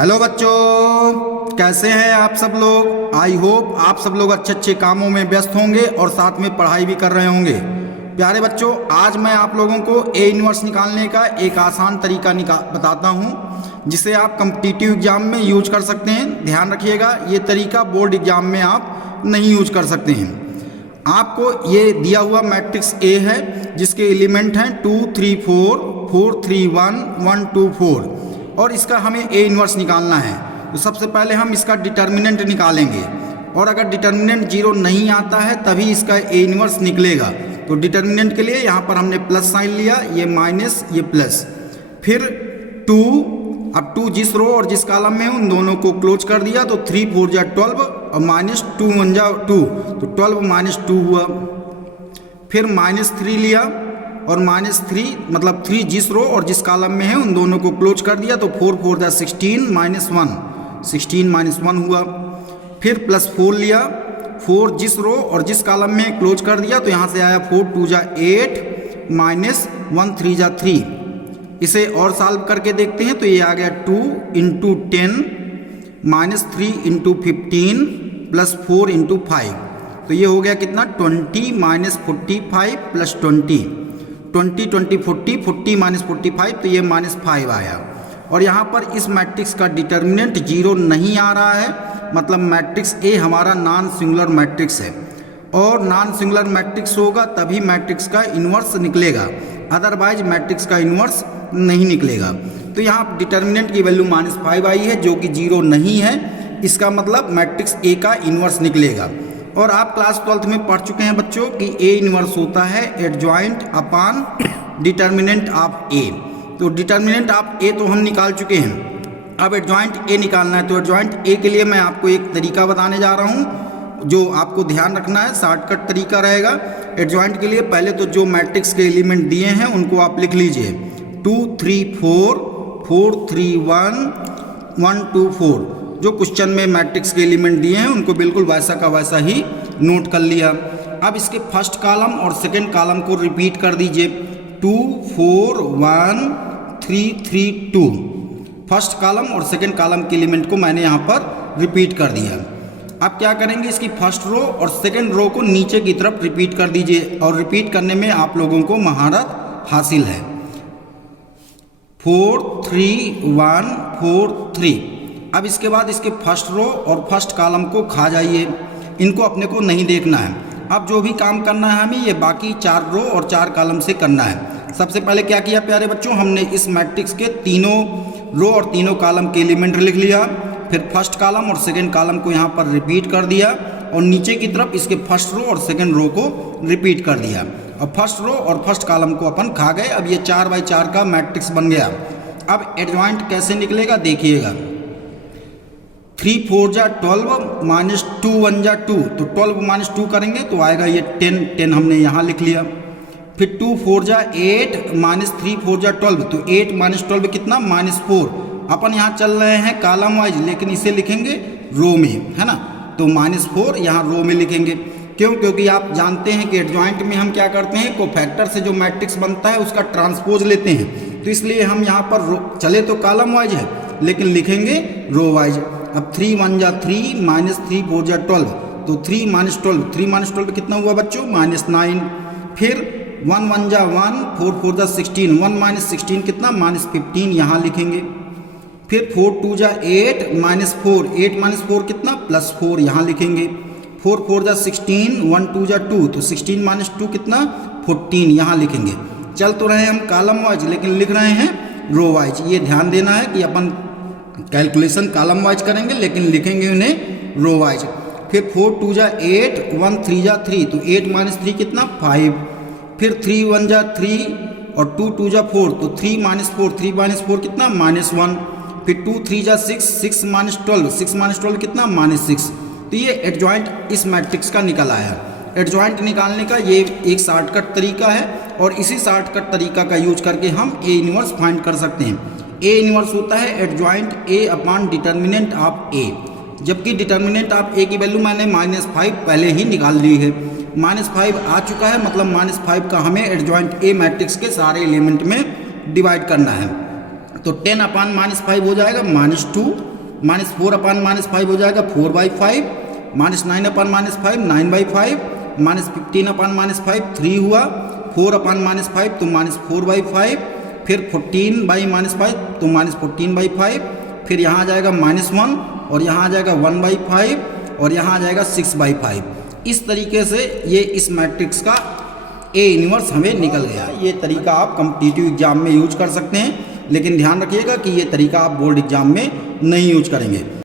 Hello बच्चों, कैसे हैं आप सब लोग। आई होप आप सब लोग अच्छे अच्छे कामों में व्यस्त होंगे और साथ में पढ़ाई भी कर रहे होंगे। प्यारे बच्चों, आज मैं आप लोगों को ए इनवर्स निकालने का एक आसान तरीका बताता हूं, जिसे आप कॉम्पिटिटिव एग्जाम में यूज कर सकते हैं। ध्यान रखिएगा, ये तरीका बोर्ड एग्जाम में आप नहीं यूज कर सकते हैं। आपको ये दिया हुआ मैट्रिक्स ए है, जिसके एलिमेंट हैं 2 3 4 4 3 1 1 2 4 और इसका हमें ए इनवर्स निकालना है। तो सबसे पहले हम इसका डिटर्मिनेंट निकालेंगे और अगर डिटर्मिनेंट 0 नहीं आता है तभी इसका ए इनवर्स निकलेगा। तो डिटर्मिनेंट के लिए यहाँ पर हमने प्लस साइन लिया, ये माइनस ये प्लस, फिर 2। अब 2 जिस रो और जिस कॉलम में है उन दोनों को क्लोज कर दिया, तो 3 4 जा 12 और माइनस 2 1 जा 2, तो 12 माइनस 2 हुआ। फिर -3 लिया और -3 मतलब 3 जिस रो और जिस कॉलम में है उन दोनों को क्लोज कर दिया, तो 4 4 जा 16 -1, 16 -1 हुआ। फिर +4 लिया, 4 जिस रो और जिस कॉलम में क्लोज कर दिया, तो यहाँ से आया 4 2 जा 8 -1 3 जा 3। इसे और सॉल्व करके देखते हैं, तो ये आ गया 2 × 10 -3 × 15 +4 × 5, तो ये हो गया कितना 20 -45 + 20 20 20 40 40 -45, तो ये -5 आया। और यहाँ पर इस मैट्रिक्स का डिटर्मिनेंट 0 नहीं आ रहा है, मतलब मैट्रिक्स ए हमारा नॉन सिंगुलर मैट्रिक्स है और नॉन सिंगुलर मैट्रिक्स होगा तभी मैट्रिक्स का इन्वर्स निकलेगा, अदरवाइज मैट्रिक्स का इन्वर्स नहीं निकलेगा। तो यहाँ डिटर्मिनेंट की वैल्यू -5 आई है, जो कि 0 नहीं है। इसका मतलब मैट्रिक्स ए का इन्वर्स निकलेगा। और आप क्लास 12th में पढ़ चुके हैं बच्चों कि ए इनवर्स होता है एडजॉइंट अपॉन डिटर्मिनेंट ऑफ ए। तो डिटर्मिनेंट ऑफ ए तो हम निकाल चुके हैं, अब एडजॉइंट ए निकालना है। तो एडजॉइंट ए के लिए मैं आपको एक तरीका बताने जा रहा हूं, जो आपको ध्यान रखना है, शॉर्टकट तरीका रहेगा। एडजॉइंट के लिए पहले तो जो मैट्रिक्स के एलिमेंट दिए हैं उनको आप लिख लीजिए, 2 3 4 4 3 1 1 2 4। जो क्वेश्चन में मैट्रिक्स के एलिमेंट दिए हैं उनको बिल्कुल वैसा का वैसा ही नोट कर लिया। अब इसके फर्स्ट कॉलम और सेकंड कॉलम को रिपीट कर दीजिए, 2 4 1 3 3 2। फर्स्ट कॉलम और सेकंड कॉलम के एलिमेंट को मैंने यहाँ पर रिपीट कर दिया। अब क्या करेंगे, इसकी फर्स्ट रो और सेकंड रो को नीचे की तरफ रिपीट कर दीजिए, और रिपीट करने में आप लोगों को महारत हासिल है। 4 3 1 4 3। अब इसके बाद इसके फर्स्ट रो और फर्स्ट कॉलम को खा जाइए, इनको अपने को नहीं देखना है। अब जो भी काम करना है हमें ये बाकी 4 रो और 4 कॉलम से करना है। सबसे पहले क्या किया प्यारे बच्चों, हमने इस मैट्रिक्स के तीनों रो और तीनों कॉलम के एलिमेंट लिख लिया। फिर फर्स्ट कॉलम और सेकंड कॉलम को यहाँ पर रिपीट कर दिया और नीचे की तरफ इसके फर्स्ट रो और सेकंड रो को रिपीट कर दिया। अब फर्स्ट रो और फर्स्ट कॉलम को अपन खा गए। अब ये 4x4 का मैट्रिक्स बन गया। अब एडजॉइंट कैसे निकलेगा देखिएगा, 3 4 जा 12 -2 1 जा 2, तो 12 - 2 करेंगे तो आएगा ये 10 हमने यहाँ लिख लिया। फिर 2 4 जा 8 -3 4 जा 12, तो 8 - 12 कितना -4। अपन यहाँ चल रहे हैं कॉलम वाइज, लेकिन इसे लिखेंगे रो में, है ना। तो -4 यहाँ रो में लिखेंगे। क्यों? क्योंकि आप जानते हैं कि एडजॉइंट में हम क्या करते हैं, कोफैक्टर से जो मैट्रिक्स बनता है उसका ट्रांसपोज लेते हैं, तो इसलिए हम यहाँ पर चले तो कॉलम वाइज है लेकिन लिखेंगे रो वाइज। अब 3 1 जा 3 -3 4 जा 12, तो 3 - 12 3 - 12 कितना हुआ बच्चों -9। फिर 1 1 जा 1 4 4 जा 16, 1 - 16 कितना -15 यहाँ लिखेंगे। फिर 4 2 जा 8 -4 8 - 4 कितना +4 यहाँ लिखेंगे। 4 4 जा 16 1 2 जा 2, तो 16 - 2 कितना 14 यहाँ लिखेंगे। चल तो रहे हम कॉलम वाइज लेकिन लिख रहे हैं रो वाइज। ये ध्यान देना है कि अपन कैलकुलेशन कॉलम वाइज करेंगे लेकिन लिखेंगे उन्हें रो वाइज। फिर 4 2 जा 8 1 3 जा 3, तो 8 - 3 कितना 5। फिर 3 1 जा 3 और 2 2 जा 4, तो 3 - 4 3 - 4 कितना -1। फिर 2 3 जा 6 6 - 12 6 - 12 कितना -6। तो ये एडजॉइंट इस मैट्रिक्स का निकल आया। एडजॉइंट निकालने का ये एक शॉर्टकट तरीका है और इसी शॉर्टकट तरीका का यूज करके हम ए इनवर्स फाइंड कर सकते हैं। ए इनवर्स होता है adjoint A upon determinant of A, जबकि डिटर्मिनेंट ऑफ ए की वैल्यू मैंने -5 पहले ही निकाल ली है। -5 आ चुका है, मतलब -5 का हमें एडजॉइंट ए मैट्रिक्स के सारे एलिमेंट में डिवाइड करना है। तो 10 अपॉन -5 हो जाएगा -2 -4/-5 हो जाएगा 4/5, -9/-5 9/5, -15/-5 3 हुआ, 4/-5 तो -4/5, फिर 14/-5 तो -14/5, फिर यहाँ आ जाएगा -1 और यहाँ आ जाएगा 1/5 और यहाँ आ जाएगा 6/5। इस तरीके से ये इस मैट्रिक्स का ए इन्वर्स हमें निकल गया। ये तरीका आप कॉम्पिटिटिव एग्जाम में यूज कर सकते हैं, लेकिन ध्यान रखिएगा कि ये तरीका आप बोर्ड एग्जाम में नहीं यूज करेंगे।